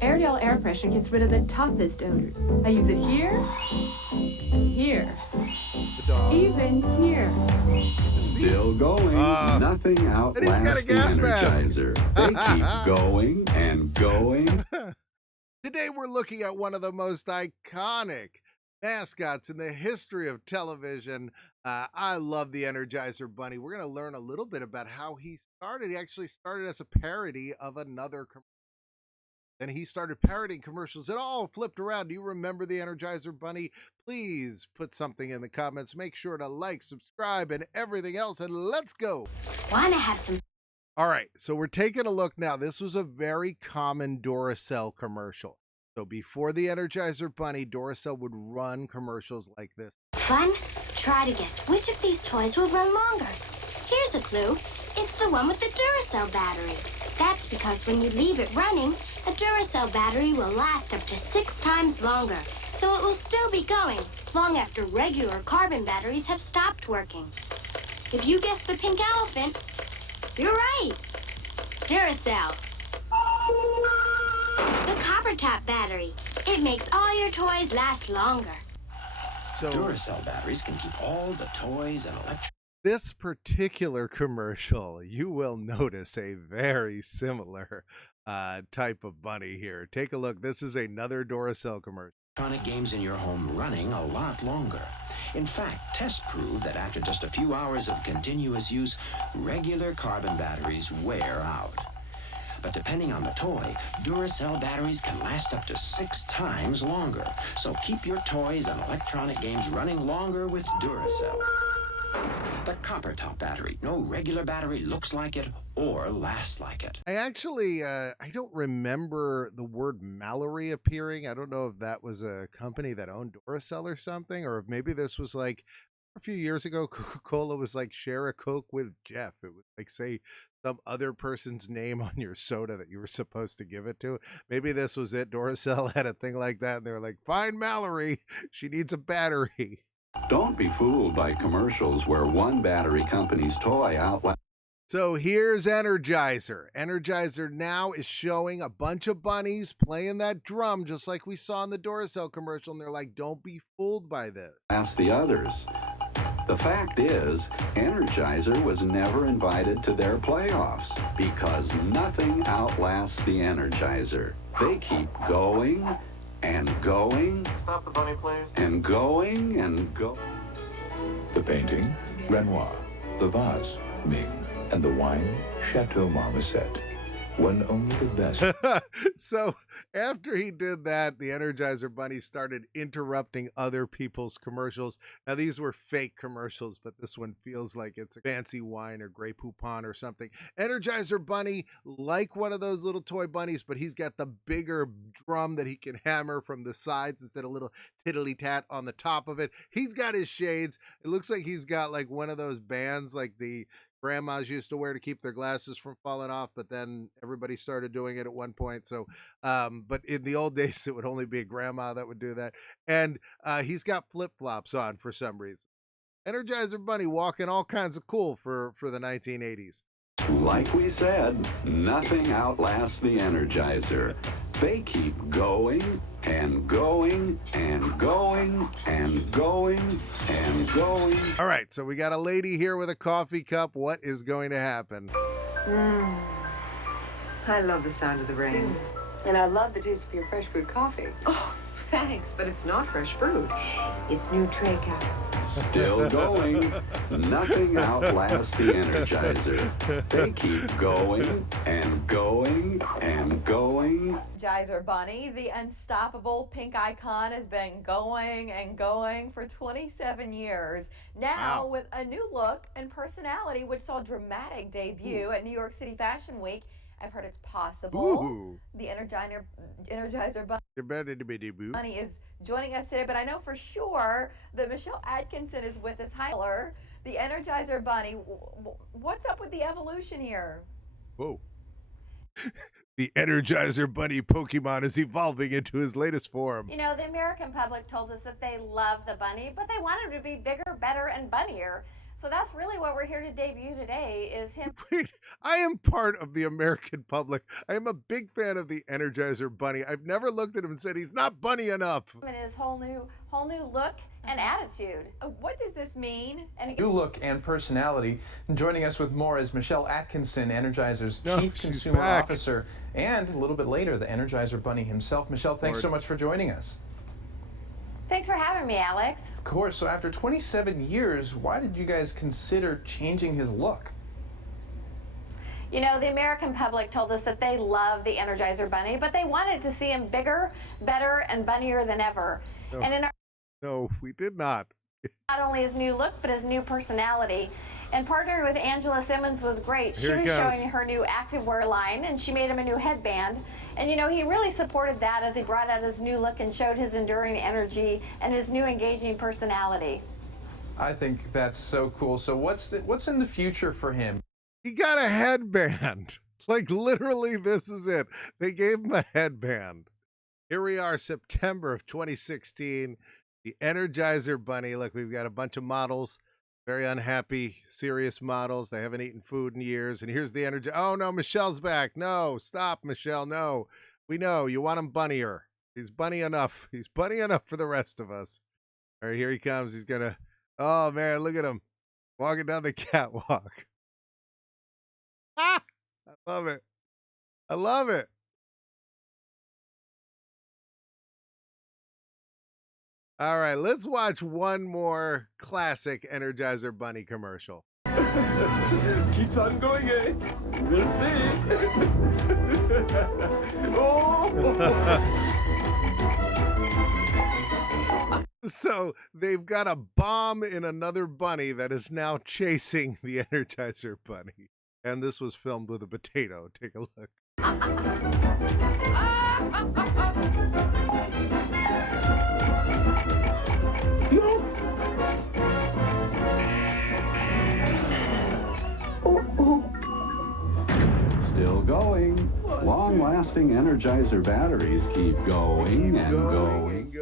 Airedale air freshener gets rid of the toughest odors. I use it here, here, The dog. even here. Still going. Nothing And he's got a outlasts the gas mask. Energizer. They keep going and going. Today we're looking at one of the most iconic mascots in the history of television. I love the Energizer Bunny. We're going to learn a little bit about how he started. He actually started as a parody of another commercial. Then he started parodying commercials. It all flipped around. Do you remember the Energizer Bunny? Please put something in the comments. Make sure to like, subscribe, and everything else. And let's go. Wanna have some? All right, so we're taking a look now. This was a very common Duracell commercial. So before the Energizer Bunny, Duracell would run commercials like this. Fun? Try to guess which of these toys will run longer. Here's a clue. It's the one with the Duracell battery. That's because when you leave it running, a Duracell battery will last up to 6 times longer. So it will still be going long after regular carbon batteries have stopped working. If you guessed the pink elephant, you're right. Duracell. The copper top battery. It makes all your toys last longer. So Duracell batteries can keep all the toys and electric. this particular commercial, you will notice a very similar type of bunny here. Take a look. This is another Duracell commercial. Electronic games in your home running a lot longer. In fact, tests prove that after just a few hours of continuous use, regular carbon batteries wear out. But depending on the toy, Duracell batteries can last up to 6 times longer. So keep your toys and electronic games running longer with Duracell. The copper top battery. No regular battery looks like it or lasts like it. I actually, I don't remember the word Mallory appearing. I don't know if that was a company that owned Duracell or something, or if maybe this was like a few years ago, Coca-Cola was like, share a Coke with Jeff. It would like say some other person's name on your soda that you were supposed to give it to. Maybe this was it. Duracell had a thing like that, and they were like, find Mallory. She needs a battery. Don't be fooled by commercials where one battery company's toy outlasts. So here's Energizer. Energizer now is showing a bunch of bunnies playing that drum just like we saw in the Duracell commercial, and they're like, don't be fooled by this. The others. The fact is, Energizer was never invited to their playoffs because nothing outlasts the Energizer. They keep going and going. Stop the bunny, please. And going and go. The painting, Renoir. The vase, Ming. And the wine, Chateau Marmoset. When only the best. So after he did that, the Energizer Bunny started interrupting other people's commercials. Now, these were fake commercials, but this one feels like it's a fancy wine or Grey Poupon or something. Energizer Bunny, like one of those little toy bunnies, but he's got the bigger drum that he can hammer from the sides instead of little tiddly-tat on the top of it. He's got his shades. It looks like he's got like one of those bands like the grandmas used to wear to keep their glasses from falling off, but then everybody started doing it at one point. So, but in the old days, it would only be a grandma that would do that. And he's got flip-flops on for some reason. Energizer Bunny walking all kinds of cool for the 1980s. Like we said, nothing outlasts the Energizer. They keep going and going and going and going and going. All right, so we got a lady here with a coffee cup. What is going to happen? I love the sound of the rain. And I love the taste of your fresh brewed coffee. Oh, thanks, but it's not fresh brewed. It's new tray cup. Still going. Nothing outlasts the Energizer. They keep going and going and going. Energizer Bunny, the unstoppable pink icon, has been going and going for 27 years. Now, with a new look and personality, which saw a dramatic debut at New York City Fashion Week. I've heard it's possible. The Energizer Bunny is joining us today, but I know for sure that Michelle Atkinson is with us. Hi, the Energizer Bunny. What's up with the evolution here? Whoa. The Energizer Bunny Pokemon is evolving into his latest form. You know, the American public told us that they love the bunny, but they want him to be bigger, better, and bunnier. So that's really what we're here to debut today is him Wait, I am part of the American public. I am a big fan of the Energizer Bunny. I've never looked at him and said he's not bunny enough. and his whole new look and attitude. What does this mean? And New look and personality. And joining us with more is Michelle Atkinson, Energizer's Chief she's Consumer back. Officer, and a little bit later, the Energizer Bunny himself. Michelle, thanks so much for joining us. Thanks for having me, Alex. Of course. So after 27 years, why did you guys consider changing his look? You know, the American public told us that they love the Energizer Bunny, but they wanted to see him bigger, better, and bunnier than ever. No. And in No, we did not. not only his new look, but his new personality. And partnering with Angela Simmons was great. Here he She was comes. showing her new activewear line, and she made him a new headband. And, you know, he really supported that as he brought out his new look and showed his enduring energy and his new engaging personality. I think that's so cool. So what's in the future for him? He got a headband. Like literally, this is it. They gave him a headband. Here we are, September of 2016. The Energizer Bunny. Look, we've got a bunch of models. Very unhappy, serious models. They haven't eaten food in years. And here's the energy. Oh, no, Michelle's back. No, stop, Michelle. No. We know. You want him bunnier. He's bunny enough. He's bunny enough for the rest of us. All right, here he comes. He's going to. Oh, man, look at him. Walking down the catwalk. Ah! I love it. I love it. All right, let's watch one more classic Energizer Bunny commercial. Keeps on going, eh? We'll see. So they've got a bomb in another bunny that is now chasing the Energizer Bunny. And this was filmed with a potato. Take a look. Still going. Long-lasting Energizer batteries keep going and going.